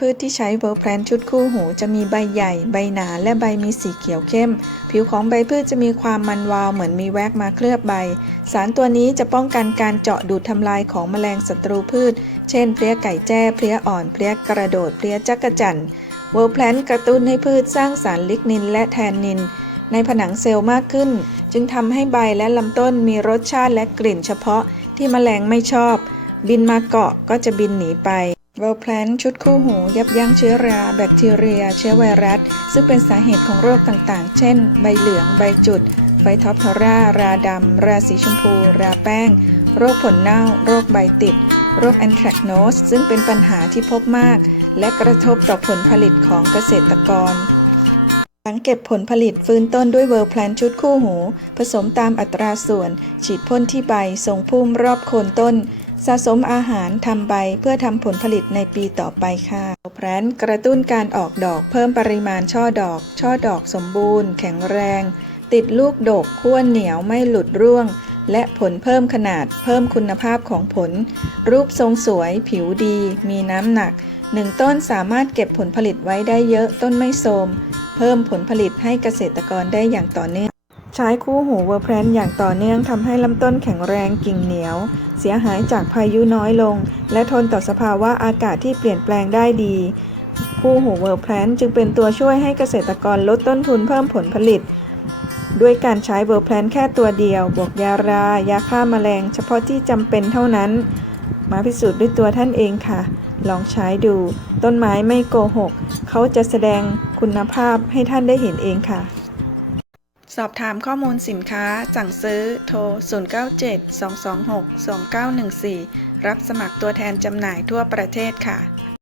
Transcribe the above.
พืชที่ใช้เวอร์แพลนชุดคู่หู จะมีใบใหญ่ ใบหนาและใบมีสีเขียวเข้ม ผิวของใบพืชจะมีความมันวาวเหมือนมีแว็กมาเคลือบใบ สารตัวนี้จะป้องกันการเจาะดูดทำลายของแมลงศัตรูพืช เช่น เพลี้ยไก่แจ้เพลี้ยอ่อนเพลี้ยกระโดดเพลี้ยจักระจั่นเวอร์แพลนกระตุ้นให้พืชสร้างสารลิกนินและแทนนิน ในผนังเซลล์มากขึ้น จึงทำให้ใบและลำต้นมีรสชาติและกลิ่นเฉพาะที่แมลงไม่ชอบ บินมาเกาะก็จะบินหนีไป เวลแพลนชุดคู่หูยับยั้งเชื้อรา แบคทีเรีย เชื้อไวรัส ซึ่งเป็นสาเหตุของโรคต่างๆ เช่น ใบเหลือง ใบจุด ไฟท็อปทอร่า ราดำ ราสีชมพู ราแป้ง โรคผลเน่า โรคใบติด โรคแอนทรักโนสซึ่งเป็นปัญหาที่พบมาก และกระทบต่อผลผลิตของเกษตรกรหลังเก็บผลผลิตฟื้นต้นด้วยเวอร์แพลนชุดคู่หู ผสมตามอัตราส่วน ฉีดพ่นที่ใบส่งพุ่มรอบโคนต้น สะสมอาหารทำใบเพื่อทำผลผลิตในปีต่อไปค่ะแพลนกระตุ้นการออกดอกเพิ่มปริมาณช่อดอก ช่อดอกสมบูรณ์ แข็งแรง ติดลูกดกขั้วเหนียวไม่หลุดร่วง และผลเพิ่มขนาดเพิ่มคุณภาพของผล รูปทรงสวย ผิวดี มีน้ำหนักหนึ่งต้นสามารถเก็บผลผลิตไว้ได้เยอะต้นไม่โทมเพิ่มผลผลิตให้เกษตรกรได้อย่างต่อเนื่อง ใช้คู่หูเวอร์แพลนอย่างต่อเนื่องทำให้ลำต้นแข็งแรงกิ่งเหนียว เสียหายจากพายุน้อยลง และทนต่อสภาวะอากาศที่เปลี่ยนแปลงได้ดี คู่หูเวอร์แพลนจึงเป็นตัวช่วยให้เกษตรกรลดต้นทุนเพิ่มผลผลิต ด้วยการใช้เวอร์แพลนแค่ตัวเดียว บวกยารายาฆ่ามาแมลง เฉพาะที่จำเป็นเท่านั้น มาพิสูจน์ด้วยตัวท่านเองค่ะ ลองใช้ดู ต้นไม้ไม่โกหก เขาจะแสดงคุณภาพให้ท่านได้เห็นเองค่ะ สอบถามข้อมูลสินค้า สั่งซื้อ โทร 097 226 2914 รับสมัครตัวแทนจำหน่ายทั่วประเทศค่ะ